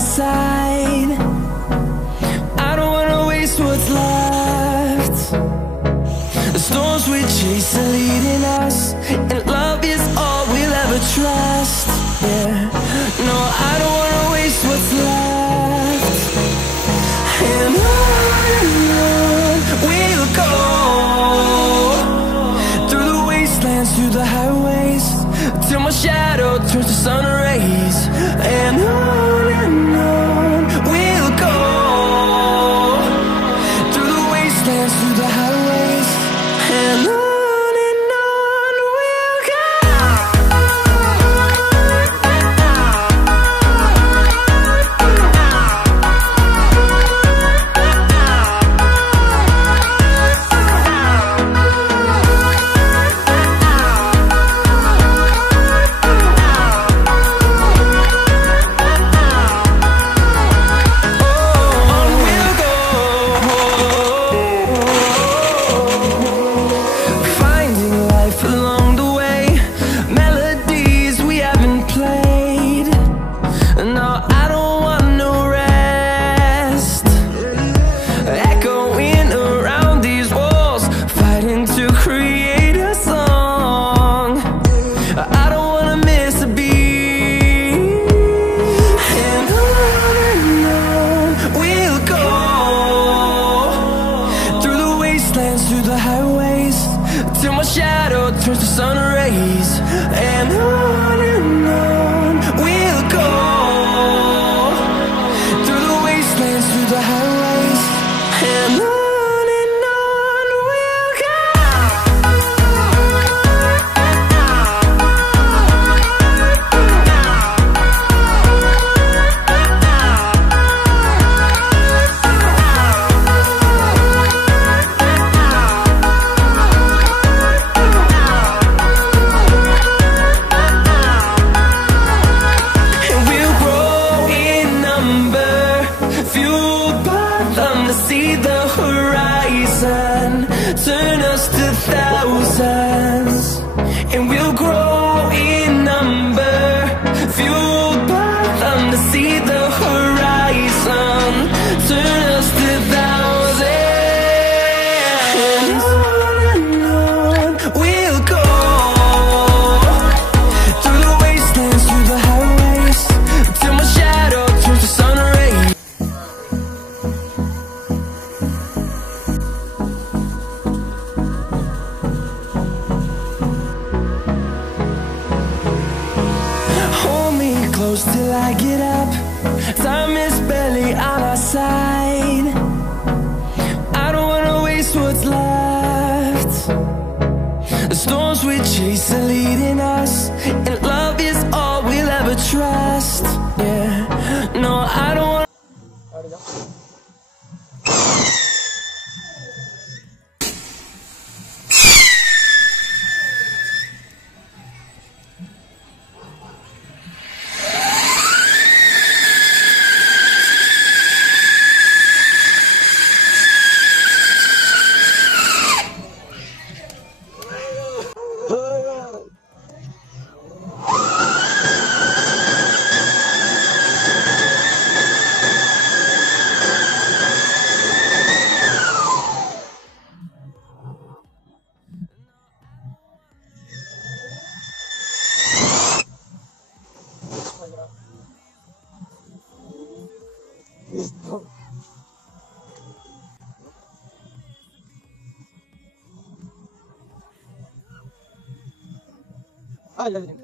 our side. I don't wanna waste what's left. The storms we chase are leading us, and love is all we'll ever trust. Yeah, no, I don't wanna waste what's left. And on we'll go, through the wastelands, through the highways, till my shadow turns to sun rays. And on we'll go, through the wastelands, through the highways, and on we'll go. Through the highways, till my shadow turns to sun rays. And on we'll go, through the wastelands, through the highways, and on we'll go. See the horizon turn us to thousands, and we'll grow in number, fueled by them. To see the horizon turn us to thousands, and on we'll go, through the wastelands, through the highways, till my shadow turns to sun rays. Close till I get up, time is barely on our side. I don't wanna waste what's left. The storms we chase are leading us, and love is all we'll ever trust. Yeah, no, I don't wanna. Listo. Ah, ya, ya.